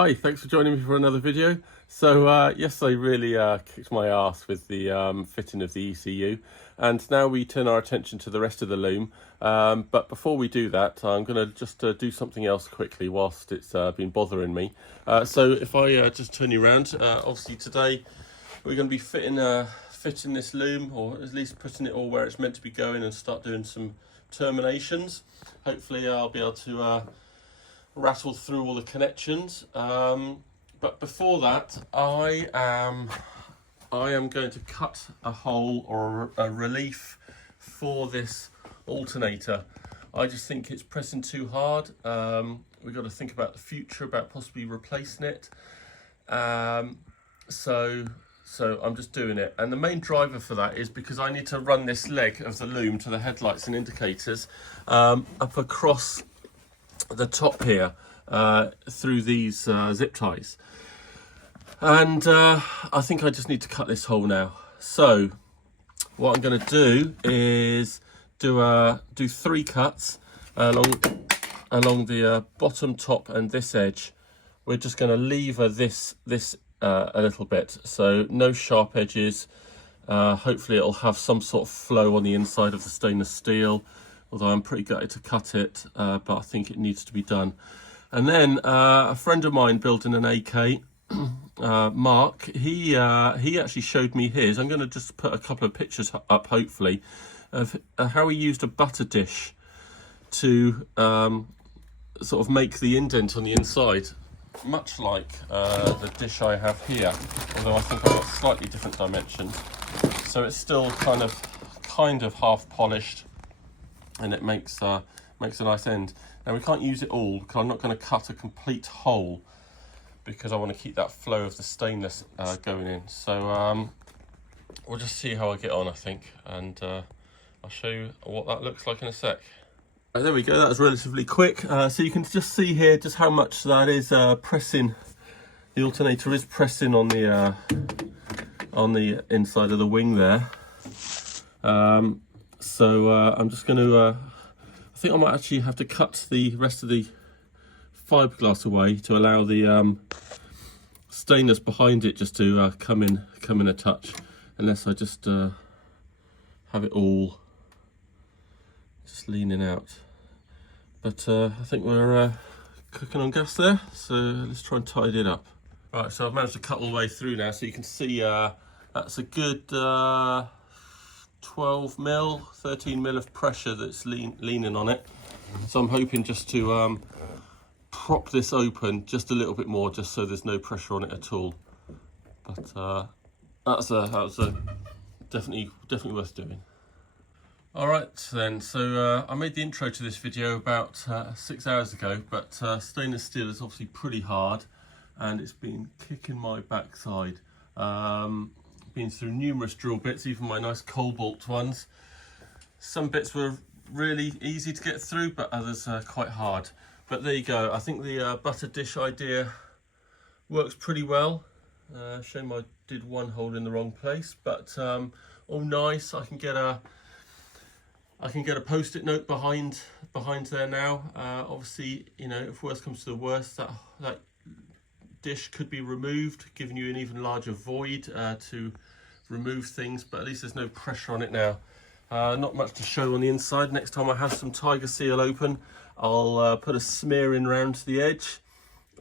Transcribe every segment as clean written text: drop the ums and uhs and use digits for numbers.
Hi, thanks for joining me for another video. So yes, I really kicked my ass with the fitting of the ECU, and now we turn our attention to the rest of the loom. But before we do that, I'm going to just do something else quickly whilst it's been bothering me. So if I just turn you around, obviously today we're going to be fitting this loom, or at least putting it all where it's meant to be going, and start doing some terminations. Hopefully I'll be able to rattle through all the connections, but before that I am going to cut a hole or a relief for this alternator. I just think it's pressing too hard. We've got to think about the future, about possibly replacing it. So I'm just doing it, and the main driver for that is because I need to run this leg of the loom to the headlights and indicators up across the top here through these zip ties, and I think I just need to cut this hole now. So what I'm going to do is do 3 cuts along the bottom, top and this edge. We're just going to lever this a little bit, so no sharp edges. Hopefully it'll have some sort of flow on the inside of the stainless steel, although I'm pretty gutted to cut it, but I think it needs to be done. And then a friend of mine building an AK, Mark, he actually showed me his. I'm going to just put a couple of pictures up, hopefully, of how he used a butter dish to sort of make the indent on the inside, much like the dish I have here, although I think I've got slightly different dimensions. So it's still kind of half polished, and it makes a nice end. Now we can't use it all because I'm not going to cut a complete hole, because I want to keep that flow of the stainless going in. So we'll just see how I get on, I think, and I'll show you what that looks like in a sec. Right, there we go, that was relatively quick. So you can just see here just how much that is pressing. The alternator is pressing on the inside of the wing there. So I'm just going to I think I might actually have to cut the rest of the fiberglass away to allow the stainless behind it just to come in a touch, unless I just have it all just leaning out. But I think we're cooking on gas there, so let's try and tidy it up. Right, so I've managed to cut all the way through now, so you can see that's a good 12 mil, 13 mil of pressure that's leaning on it. So I'm hoping just to prop this open just a little bit more, just so there's no pressure on it at all. But that's definitely worth doing. All right then, so I made the intro to this video about 6 hours ago, but stainless steel is obviously pretty hard, and it's been kicking my backside. Been through numerous drill bits, even my nice cobalt ones. Some bits were really easy to get through, but others are quite hard. But there you go. I think the butter dish idea works pretty well. Shame I did one hole in the wrong place, but all nice. I can get a post-it note behind there now. Obviously, you know, if worst comes to the worst, that dish could be removed, giving you an even larger void to remove things, but at least there's no pressure on it now. Not much to show on the inside. Next time I have some tiger seal open, I'll put a smear in round the edge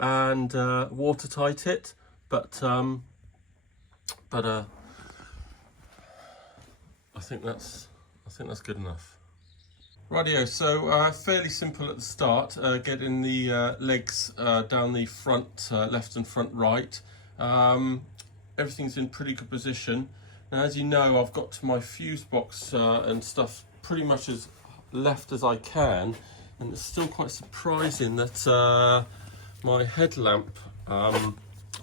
and watertight it, but I think that's good enough. Rightio, so fairly simple at the start, getting the legs down the front, left and front right. Everything's in pretty good position. Now, as you know, I've got my fuse box and stuff pretty much as left as I can, and it's still quite surprising that my headlamp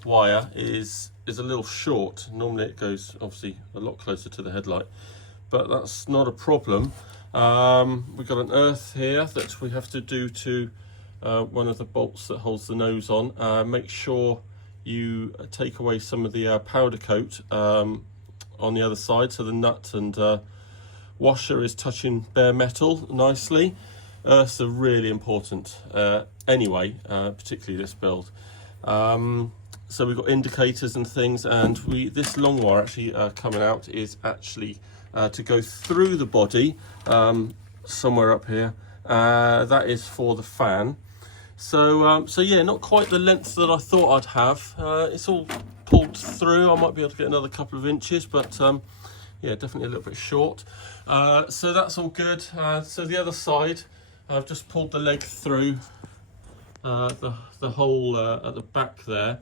wire is a little short. Normally it goes obviously a lot closer to the headlight, but that's not a problem. We've got an earth here that we have to do to one of the bolts that holds the nose on. Make sure you take away some of the powder coat on the other side, so the nut and washer is touching bare metal nicely. Earths are really important anyway, particularly this build. So we've got indicators and things, and this long wire actually coming out is actually to go through the body somewhere up here. That is for the fan. So yeah, not quite the length that I thought I'd have. It's all pulled through. I might be able to get another couple of inches, but yeah, definitely a little bit short. So that's all good. So the other side, I've just pulled the leg through the hole at the back there,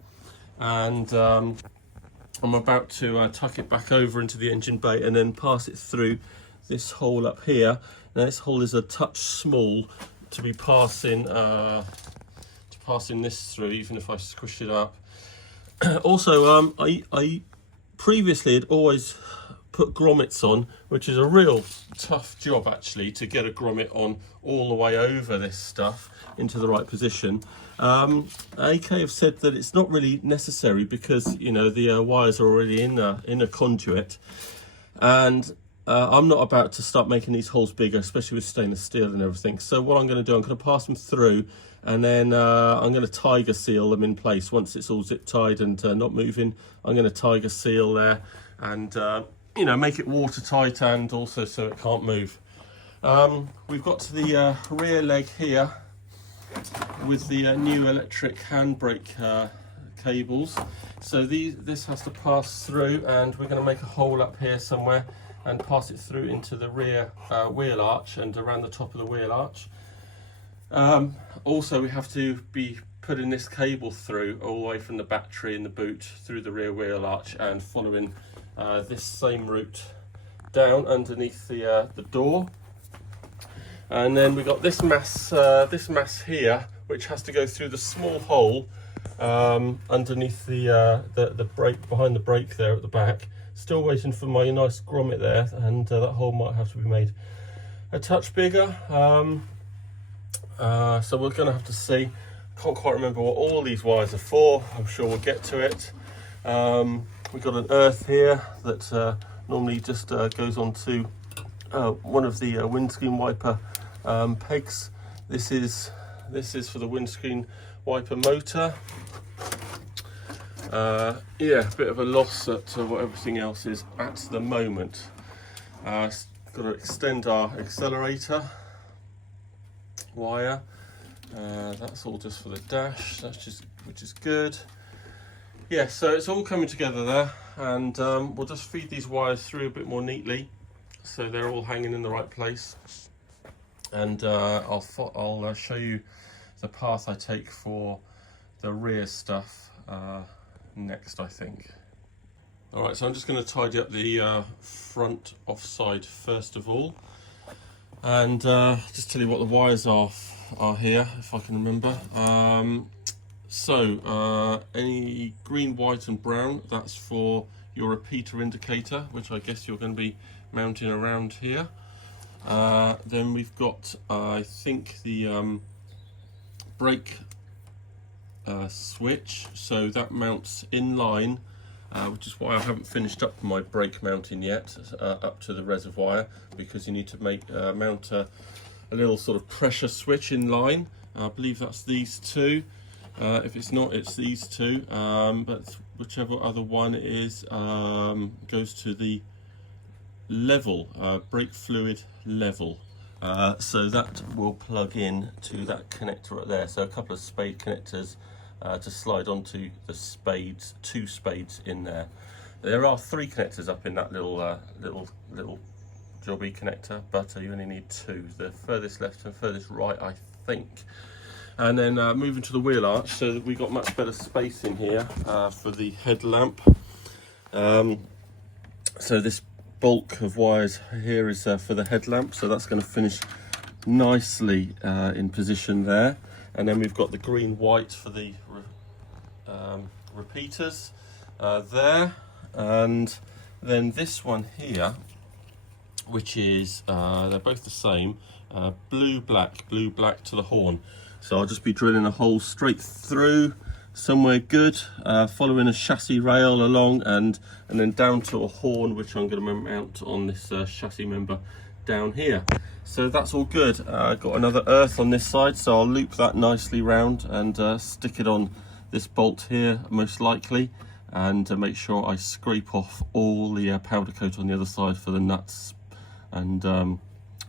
and I'm about to tuck it back over into the engine bay and then pass it through this hole up here. Now this hole is a touch small to be passing this through, even if I squish it up. Also, I previously had always put grommets on, which is a real tough job actually, to get a grommet on all the way over this stuff into the right position. AK have said that it's not really necessary because, you know, the wires are already in a conduit, and I'm not about to start making these holes bigger, especially with stainless steel and everything. So what I'm going to do, I'm going to pass them through, and then I'm going to tiger seal them in place. Once it's all zip tied and not moving, I'm going to tiger seal there, and you know, make it watertight, and also so it can't move. We've got to the rear leg here with the new electric handbrake cables. So this has to pass through, and we're going to make a hole up here somewhere and pass it through into the rear wheel arch and around the top of the wheel arch. Also, we have to be putting this cable through all the way from the battery in the boot through the rear wheel arch and following this same route down underneath the door. And then we got this mass here, which has to go through the small hole underneath the brake, behind the brake there at the back. Still waiting for my nice grommet there, and that hole might have to be made a touch bigger. So we're going to have to see. Can't quite remember what all these wires are for. I'm sure we'll get to it. We've got an earth here that normally just goes onto one of the windscreen wiper pegs. This is for the windscreen wiper motor. Yeah, a bit of a loss at what everything else is at the moment. Got to extend our accelerator wire. That's all just for the dash. Which is good. Yeah, so it's all coming together there, and we'll just feed these wires through a bit more neatly, so they're all hanging in the right place. And I'll show you the path I take for the rear stuff next, I think. All right, so I'm just going to tidy up the front offside first of all, and just tell you what the wires are here, if I can remember. So any green, white and brown, that's for your repeater indicator, which I guess you're going to be mounting around here. Then we've got, I think, the brake switch, so that mounts in line, which is why I haven't finished up my brake mounting yet, up to the reservoir, because you need to mount a little sort of pressure switch in line. I believe that's these two. If it's not, it's these two, but whichever other one it is, goes to the level, brake fluid level. So that will plug in to that connector right there. So a couple of spade connectors to slide onto the spades, 2 spades in there. There are 3 connectors up in that little jobby connector, but you only need 2. The furthest left and furthest right, I think. And then moving to the wheel arch, so that we got much better space in here for the headlamp. So this bulk of wires here is for the headlamp, so that's going to finish nicely in position there. And then we've got the green white for the repeaters there, and then this one here, which is they're both the same, blue black to the horn. So I'll just be drilling a hole straight through somewhere good, following a chassis rail along, and then down to a horn, which I'm going to mount on this chassis member down here. So that's all good. Got another earth on this side, so I'll loop that nicely round and stick it on this bolt here most likely, and make sure I scrape off all the powder coat on the other side for the nuts and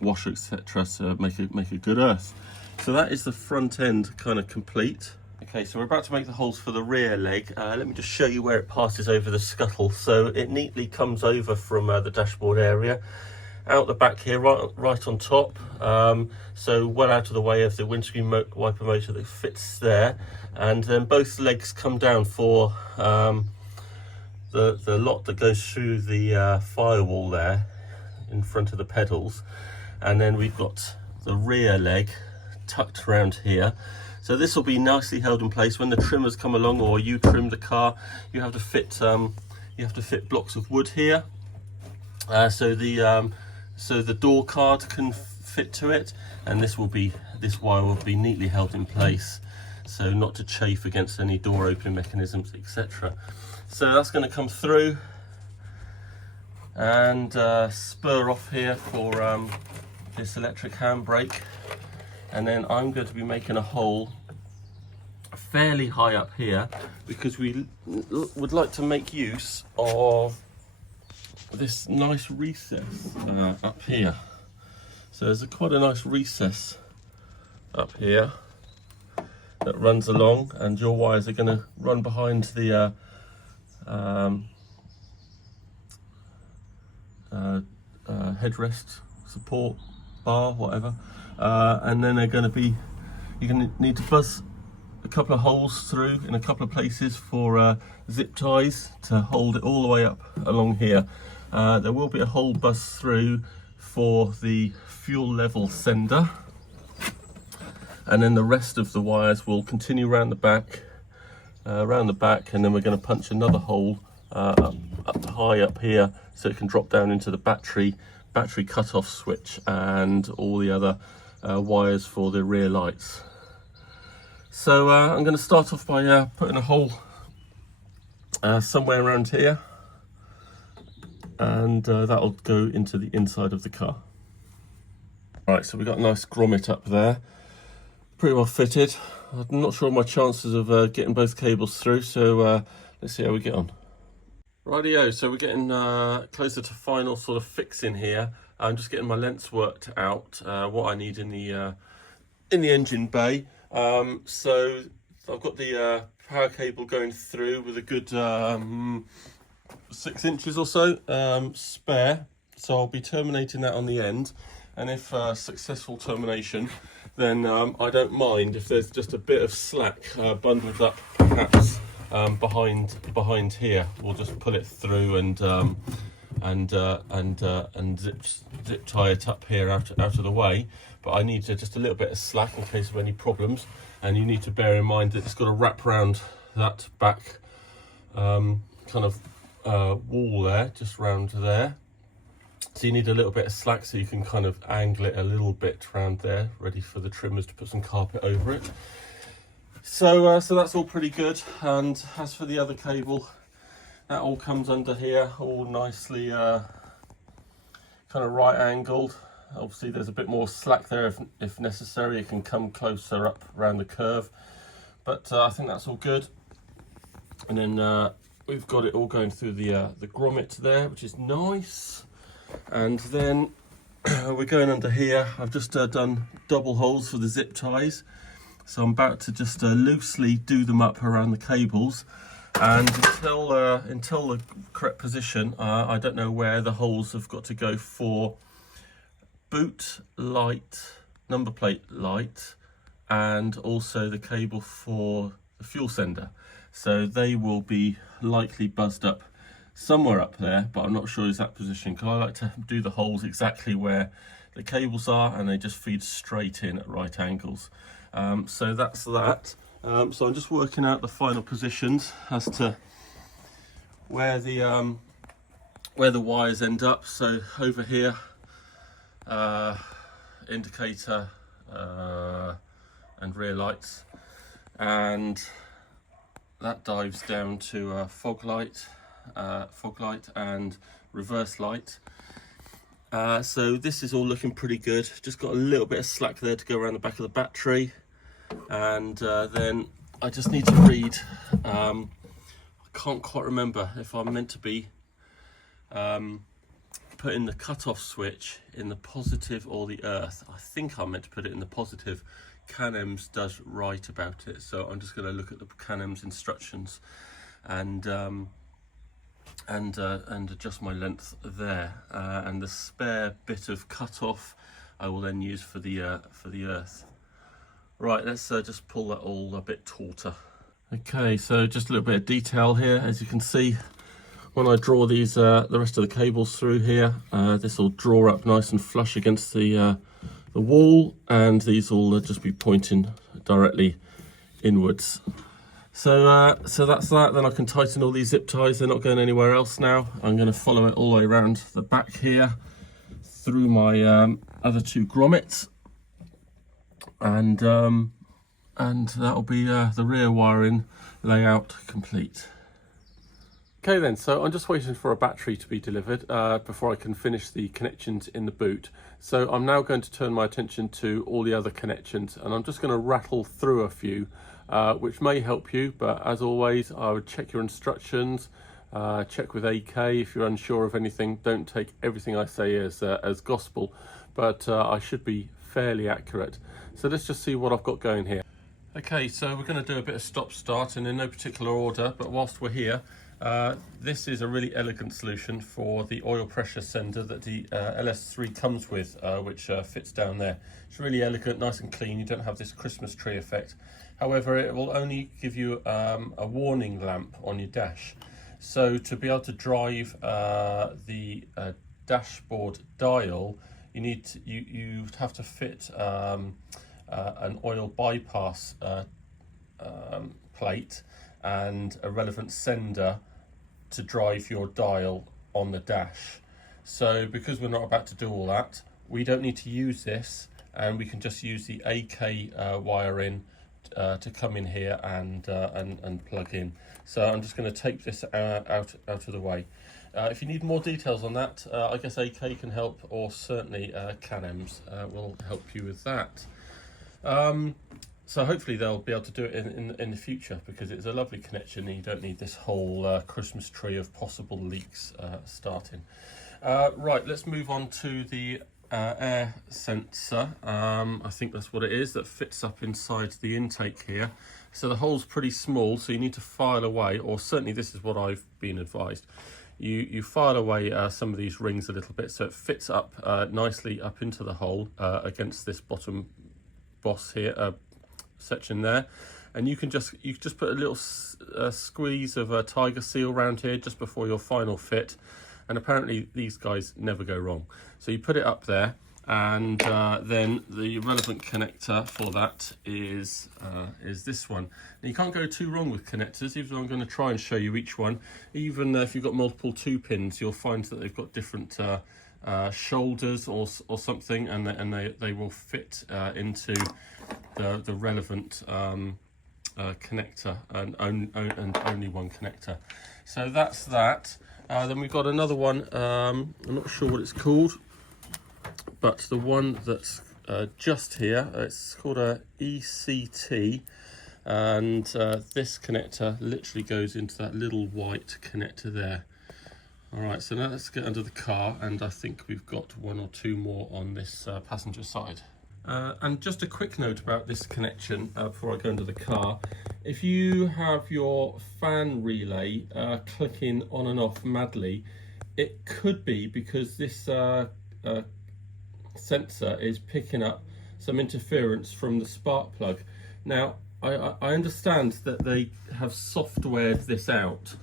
washer, etc., to make a good earth. So that is the front end kind of complete. Okay, so we're about to make the holes for the rear leg. Let me just show you where it passes over the scuttle. So it neatly comes over from the dashboard area, out the back here, right on top. So well out of the way of the windscreen wiper motor that fits there. And then both legs come down for the lot that goes through the firewall there in front of the pedals. And then we've got the rear leg tucked around here. So this will be nicely held in place when the trimmers come along, or you trim the car. You have to fit blocks of wood here, so the door card can fit to it, and this wire will be neatly held in place, so not to chafe against any door opening mechanisms, etc. So that's going to come through and spur off here for this electric handbrake. And then I'm going to be making a hole fairly high up here, because we would like to make use of this nice recess up here. So there's quite a nice recess up here that runs along, and your wires are going to run behind the headrest support bar, whatever. And then they're going to be, you're going to need to buzz a couple of holes through in a couple of places for zip ties to hold it all the way up along here. There will be a hole buzzed through for the fuel level sender, and then the rest of the wires will continue around the back, and then we're going to punch another hole up high up here so it can drop down into the battery cut-off switch and all the other wires for the rear lights. So I'm going to start off by putting a hole somewhere around here, and that'll go into the inside of the car. Right, so we've got a nice grommet up there, pretty well fitted. I'm not sure of my chances of getting both cables through, so let's see how we get on. Rightio, so we're getting closer to final sort of fixing here. I'm just getting my lengths worked out, what I need in the engine bay. So I've got the power cable going through with a good 6 inches or so spare. So I'll be terminating that on the end, and if successful termination, then I don't mind if there's just a bit of slack bundled up perhaps behind here. We'll just pull it through and zip tie it up here out of the way. But I need just a little bit of slack in case of any problems, and you need to bear in mind that it's got to wrap around that back kind of wall there, just round there. So you need a little bit of slack so you can kind of angle it a little bit around there, ready for the trimmers to put some carpet over it. So that's all pretty good. And as for the other cable, that all comes under here, all nicely kind of right angled. Obviously there's a bit more slack there if necessary. It can come closer up around the curve, but I think that's all good. And then we've got it all going through the grommet there, which is nice. And then we're going under here. I've just done double holes for the zip ties, so I'm about to just loosely do them up around the cables, and until the correct position, I don't know where the holes have got to go for boot light, number plate light, and also the cable for the fuel sender. So they will be likely buzzed up somewhere up there, but I'm not sure exact position, because I like to do the holes exactly where the cables are, and they just feed straight in at right angles. So that's that. So I'm just working out the final positions as to where the wires end up. So over here, indicator and rear lights, and that dives down to fog light and reverse light. So this is all looking pretty good. Just got a little bit of slack there to go around the back of the battery, and then I just need to read. I can't quite remember if I'm meant to be putting the cutoff switch in the positive or the earth. I think I'm meant to put it in the positive. Canem's does write about it, so I'm just going to look at the Canem's instructions and adjust my length there. And the spare bit of cutoff I will then use for the earth. Right, let's just pull that all a bit tauter. Okay, so just a little bit of detail here. As you can see, when I draw these, the rest of the cables through here, this will draw up nice and flush against the wall, and these will just be pointing directly inwards. So that's that. Then I can tighten all these zip ties. They're not going anywhere else now. I'm going to follow it all the way around the back here through my other two grommets, and that'll be the rear wiring layout complete. Okay then, so I'm just waiting for a battery to be delivered before I can finish the connections in the boot. So I'm now going to turn my attention to all the other connections, and I'm just going to rattle through a few which may help you, but as always I would check your instructions, check with AK if you're unsure of anything. Don't take everything I say as gospel, but I should be fairly accurate. So let's just see what I've got going here. Okay, so we're going to do a bit of stop-start, and in no particular order, but whilst we're here, this is a really elegant solution for the oil pressure sender that the LS3 comes with, which fits down there. It's really elegant, nice and clean. You don't have this Christmas tree effect. However, it will only give you a warning lamp on your dash. So to be able to drive the dashboard dial, you have to fit an oil bypass plate and a relevant sender to drive your dial on the dash. So because we're not about to do all that, we don't need to use this, and we can just use the AK wiring to come in here and plug in. So I'm just going to take this out of the way. If you need more details on that, I guess AK can help, or certainly Canem's will help you with that. So hopefully they'll be able to do it in the future, because it's a lovely connection and you don't need this whole Christmas tree of possible leaks starting. Right, let's move on to the air sensor. I think that's what it is, that fits up inside the intake here. So the hole's pretty small, so you need to file away, or certainly this is what I've been advised. You file away some of these rings a little bit so it fits up nicely up into the hole against this bottom boss here, section there, and you can just put a little squeeze of a tiger seal around here just before your final fit, and apparently these guys never go wrong. So you put it up there, and then the relevant connector for that is this one. Now you can't go too wrong with connectors, even though I'm going to try and show you each one. Even if you've got multiple 2 pins, you'll find that they've got different shoulders or something, and they will fit into the relevant connector, and only one connector. So that's that. Then we've got another one. I'm not sure what it's called, but the one that's just here, it's called a ECT, and this connector literally goes into that little white connector there. All right, so now let's get under the car, and I think we've got 1 or 2 more on this passenger side. And just a quick note about this connection before I go into the car. If you have your fan relay clicking on and off madly, it could be because this sensor is picking up some interference from the spark plug. Now, I understand that they have softwared this out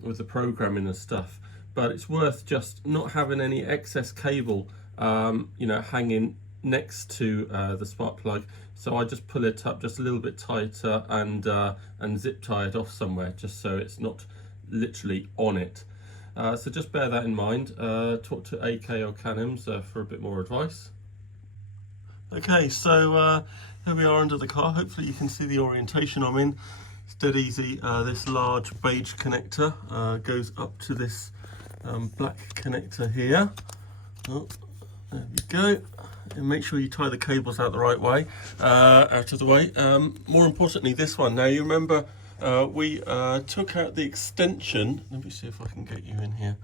with the programming and stuff, but it's worth just not having any excess cable hanging next to the spark plug. So I just pull it up just a little bit tighter and zip tie it off somewhere, just so it's not literally on it. So just bear that in mind. Talk to AK or Canem's for a bit more advice. Okay, so here we are under the car. Hopefully you can see the orientation I'm in. It's dead easy. This large beige connector goes up to this black connector here. Oh, there we go. and make sure you tie the cables out the right way, out of the way. More importantly, this one. Now you remember we took out the extension. Let me see if I can get you in here.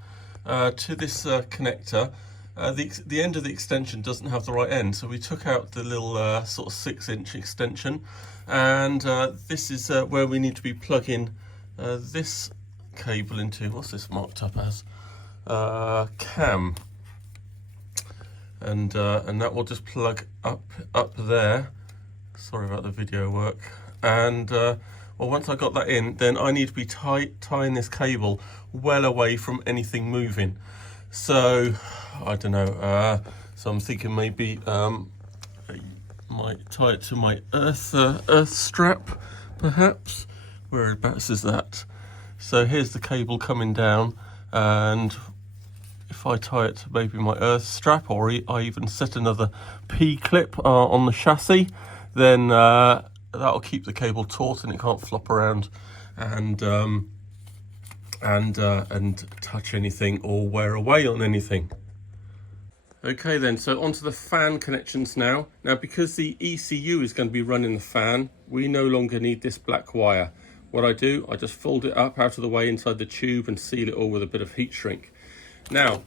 To this connector. The end of the extension doesn't have the right end, so we took out the little sort of 6-inch extension, and this is where we need to be plugging this cable into. What's this marked up as? Cam. And that will just plug up there. Sorry about the video work. And well, once I got that in, then I need to be tying this cable well away from anything moving. So I don't know. So I'm thinking maybe I might tie it to my earth strap, perhaps. Whereabouts is that? So here's the cable coming down, and if I tie it to maybe my earth strap, or I even set another P-clip on the chassis, then that'll keep the cable taut and it can't flop around and touch anything or wear away on anything. Okay then, so onto the fan connections now. Now, because the ECU is going to be running the fan, we no longer need this black wire. What I do, I just fold it up out of the way inside the tube and seal it all with a bit of heat shrink. Now,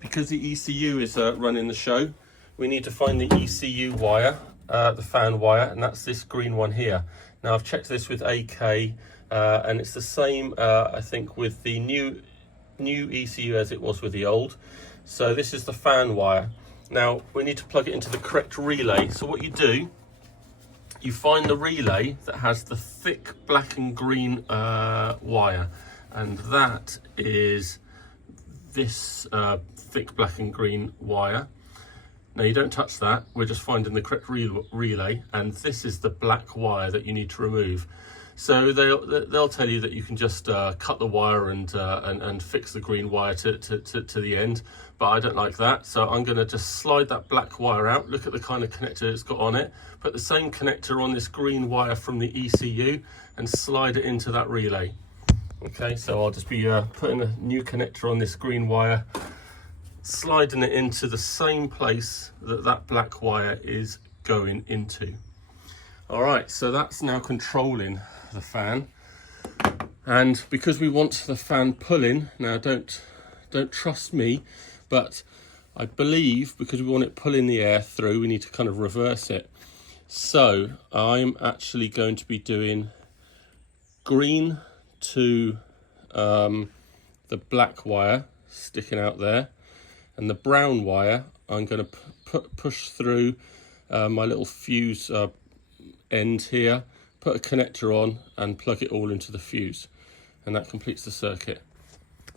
because the ECU is running the show, we need to find the ECU wire, the fan wire, and that's this green one here. Now, I've checked this with AK, and it's the same, I think, with the new ECU as it was with the old. So this is the fan wire. Now, we need to plug it into the correct relay. So what you do, you find the relay that has the thick black and green wire, and that is this thick black and green wire. Now, you don't touch that, we're just finding the correct relay, and this is the black wire that you need to remove. So they'll tell you that you can just cut the wire and fix the green wire to the end, but I don't like that. So I'm going to just slide that black wire out. Look at the kind of connector it's got on it. Put the same connector on this green wire from the ECU and slide it into that relay. Okay, so I'll just be putting a new connector on this green wire, sliding it into the same place that that black wire is going into. All right, so that's now controlling the fan, and because we want the fan pulling, now don't trust me, but I believe because we want it pulling the air through, we need to kind of reverse it. So I'm actually going to be doing green to the black wire sticking out there, and the brown wire I'm going to push through my little fuse end here, put a connector on and plug it all into the fuse, and that completes the circuit.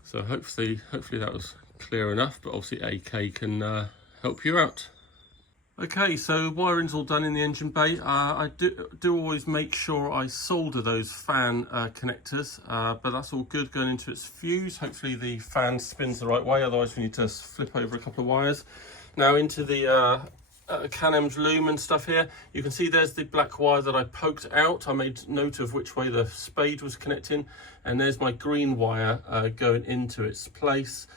So hopefully that was clear enough, but obviously AK can help you out. Okay, so wiring's all done in the engine bay. I do always make sure I solder those fan connectors, but that's all good going into its fuse. Hopefully the fan spins the right way, otherwise we need to flip over a couple of wires. Now into the Can-Em's loom and stuff here. You can see there's the black wire that I poked out. I made note of which way the spade was connecting, and there's my green wire going into its place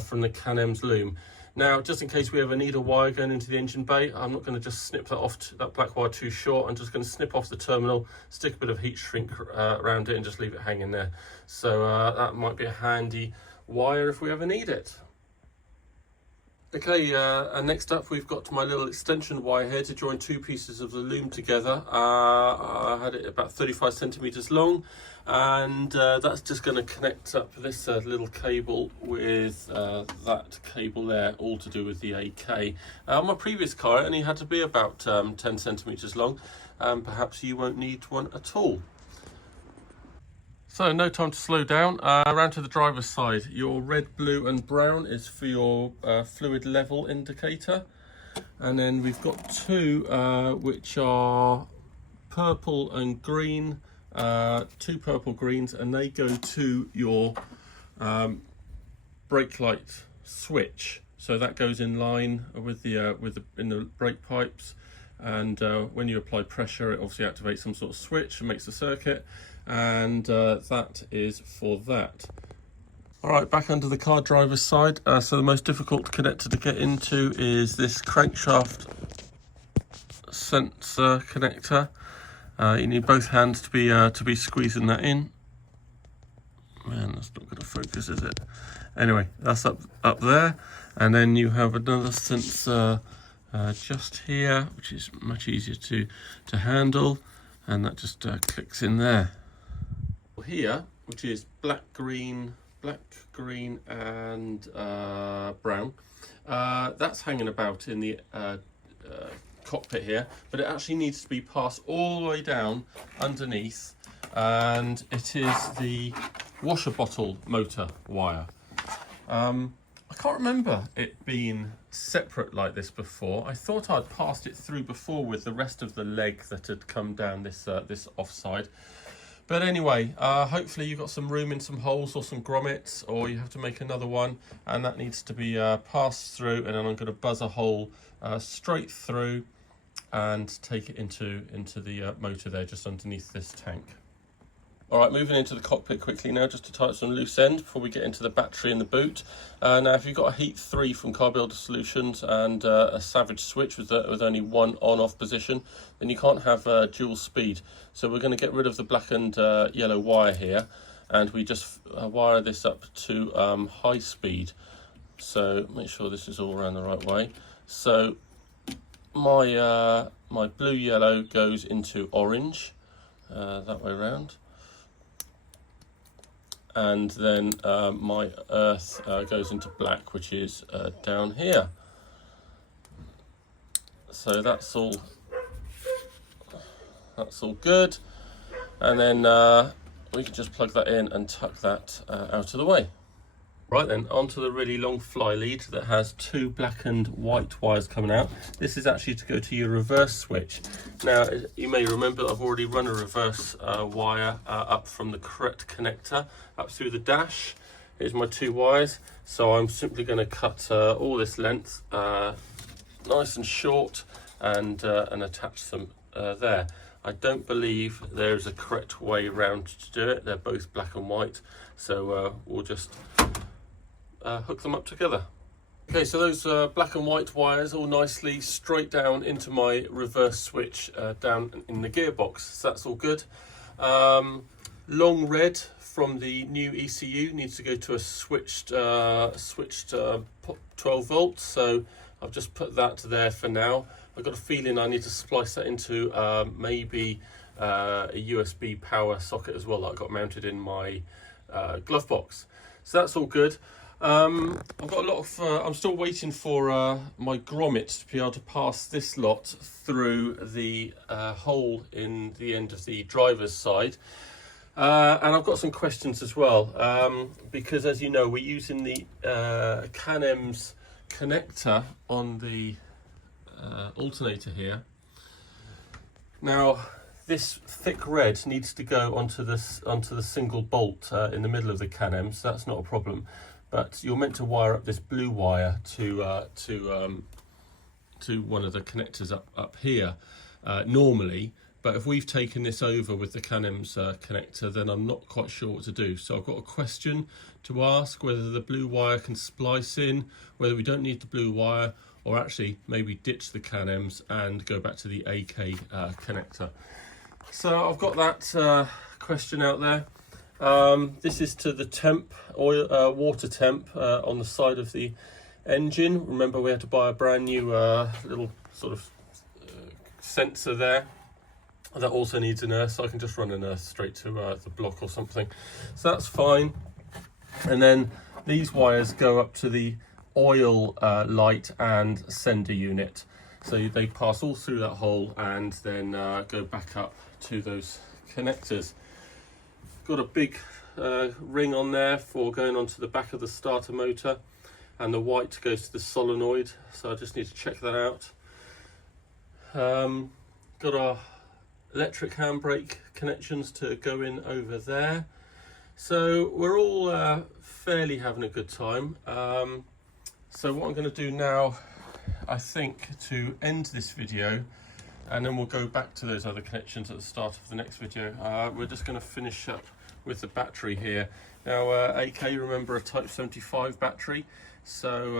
from the Can-Em's loom. Now, just in case we ever need a wire going into the engine bay, I'm not going to just snip that off, that black wire too short. I'm just going to snip off the terminal, stick a bit of heat shrink around it and just leave it hanging there. So that might be a handy wire if we ever need it. Okay, and next up we've got my little extension wire here to join two pieces of the loom together. I had it about 35 centimeters long, and that's just going to connect up this little cable with that cable there, all to do with the AK. On my previous car it only had to be about 10 centimeters long, perhaps you won't need one at all. So no time to slow down. Around to the driver's side. Your red, blue and brown is for your fluid level indicator. And then we've got two which are purple and green, two purple greens, and they go to your brake light switch. So that goes in line with the in the brake pipes, and when you apply pressure it obviously activates some sort of switch and makes the circuit, and that is for that. All right, back under the car driver's side. So the most difficult connector to get into is this crankshaft sensor connector. You need both hands to be squeezing that in. Man, that's not going to focus, is it? Anyway, that's up there, and then you have another sensor just here, which is much easier to handle, and that just clicks in there. Here, which is black, green, and brown. That's hanging about in the cockpit here, but it actually needs to be passed all the way down underneath, and it is the washer bottle motor wire. I can't remember it being separate like this before. I thought I'd passed it through before with the rest of the leg that had come down this offside. But anyway, hopefully you've got some room in some holes or some grommets, or you have to make another one, and that needs to be passed through, and then I'm going to buzz a hole straight through and take it into the motor there, just underneath this tank. All right, moving into the cockpit quickly now, just to tighten some loose end before we get into the battery and the boot. Now, if you've got a Heat 3 from Car Builder Solutions and a Savage switch with only one on-off position, then you can't have dual speed. So we're going to get rid of the black and yellow wire here, and we just wire this up to high speed. So make sure this is all around the right way. So my blue-yellow goes into orange, that way around. And then my earth goes into black, which is down here. So that's all good. And then we can just plug that in and tuck that out of the way. Right then, onto the really long fly lead that has two black and white wires coming out. This is actually to go to your reverse switch. Now, you may remember I've already run a reverse wire up from the correct connector up through the dash. Here's my two wires. So I'm simply going to cut all this length nice and short and attach them there. I don't believe there is a correct way around to do it. They're both black and white. So we'll just hook them up together. Okay, so those black and white wires all nicely straight down into my reverse switch down in the gearbox. So that's all good. Long red from the new ECU needs to go to a switched 12 volts. So I've just put that there for now. I've got a feeling I need to splice that into maybe a USB power socket as well that I got mounted in my glove box. So that's all good. I've got a lot of, I'm still waiting for my grommet to be able to pass this lot through the hole in the end of the driver's side. And I've got some questions as well, because as you know, we're using the Can-M's connector on the alternator here. Now, this thick red needs to go onto the single bolt in the middle of the Can-M, so that's not a problem. But you're meant to wire up this blue wire to one of the connectors up here normally. But if we've taken this over with the Can-M's connector, then I'm not quite sure what to do. So I've got a question to ask, whether the blue wire can splice in, whether we don't need the blue wire, or actually maybe ditch the Can-M's and go back to the AK connector. So I've got that question out there. This is to the temp, water temp on the side of the engine. Remember, we had to buy a brand new little sort of sensor there. That also needs an earth, so I can just run an earth straight to the block or something. So that's fine. And then these wires go up to the oil light and sender unit. So they pass all through that hole and then go back up to those connectors. Got a big ring on there for going onto the back of the starter motor, and the white goes to the solenoid, so I just need to check that out. Got our electric handbrake connections to go in over there. So we're all fairly having a good time. So what I'm going to do now, I think, to end this video, and then we'll go back to those other connections at the start of the next video. We're just going to finish up with the battery here. Now AK, remember, a Type 75 battery, so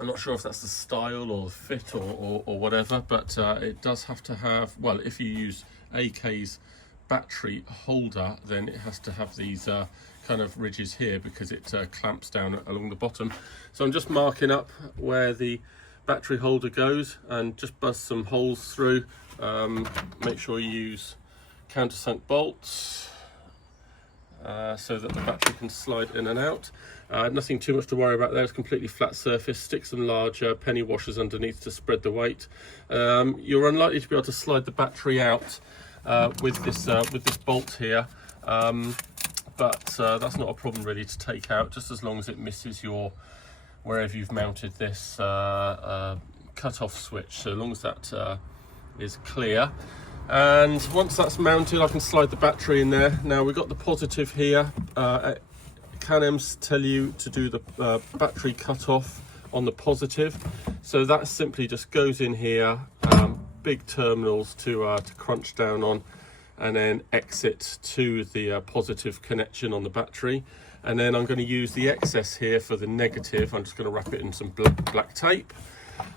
I'm not sure if that's the style or the fit or whatever, but it does have to have, well, if you use AK's battery holder, then it has to have these kind of ridges here because it clamps down along the bottom. So I'm just marking up where the battery holder goes and just buzz some holes through. Make sure you use countersunk bolts so that the battery can slide in and out. Nothing too much to worry about there. It's completely flat surface. Stick some large penny washers underneath to spread the weight. You're unlikely to be able to slide the battery out with this bolt here, but that's not a problem really to take out, just as long as it misses your wherever you've mounted this cut-off switch. So long as that is clear. And once that's mounted, I can slide the battery in there. Now we've got the positive here. Canems tell you to do the battery cut-off on the positive, so that simply just goes in here. Big terminals to crunch down on, and then exit to the positive connection on the battery. And then I'm going to use the excess here for the negative. I'm just going to wrap it in some black tape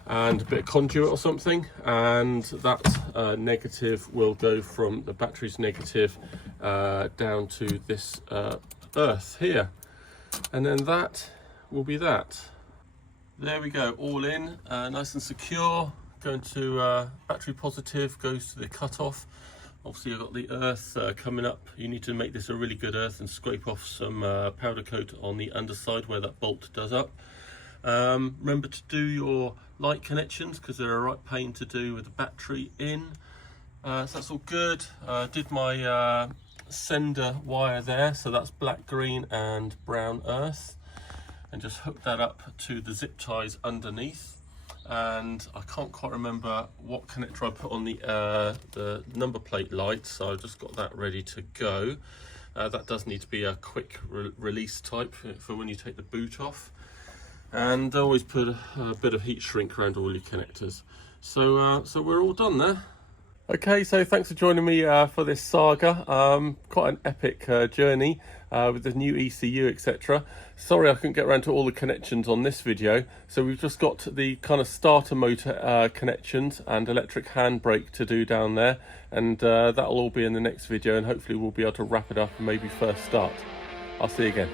and a bit of conduit or something, and that negative will go from the battery's negative down to this earth here, and then that will be that. There we go, all in, nice and secure. Going to battery positive, goes to the cutoff. Obviously, you've got the earth coming up. You need to make this a really good earth and scrape off some powder coat on the underside where that bolt does up. Remember to do your light connections because they're a right pain to do with the battery in. So that's all good. Did my sender wire there, so that's black, green and brown earth, and just hook that up to the zip ties underneath. And I can't quite remember what connector I put on the number plate light, so I've just got that ready to go. That does need to be a quick release type for when you take the boot off. And always put a bit of heat shrink around all your connectors. So we're all done there. Okay, so thanks for joining me for this saga. Quite an epic journey with the new ECU, etc. Sorry I couldn't get around to all the connections on this video. So we've just got the kind of starter motor connections and electric handbrake to do down there. And that'll all be in the next video, and hopefully we'll be able to wrap it up and maybe first start. I'll see you again.